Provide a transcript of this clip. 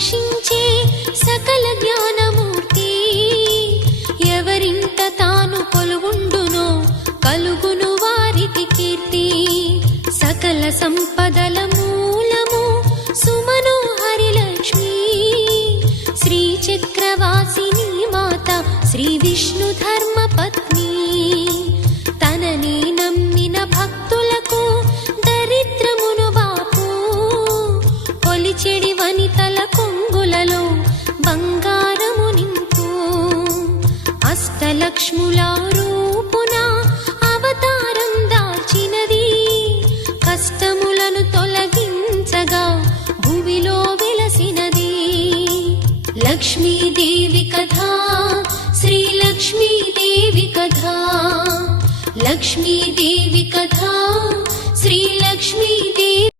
రక్షించే సకల జ్ఞానమూర్తి. ఎవరింట తాను కొలువుండునో కలుగును వారికి కీర్తి. సకల సంపదల మూలము సుమనోహరి లక్ష్మి. శ్రీ చక్రవాసిని మాత శ్రీ విష్ణు ధర్మ పత్ని. తనని నమ్మిన భక్తులకు దరిద్రమును బాపు. కొలిచెడి వనితల కొంగులలో బంగారము నింపు. అష్టలక్ష్ముల రూపున అవతారం దాల్చినది. కష్టములను తొలగించగా భూమిలో వెలసినది. లక్ష్మీదేవి కథ శ్రీ లక్ష్మీదేవి కథ. లక్ష్మీదేవి కథ శ్రీ లక్ష్మీ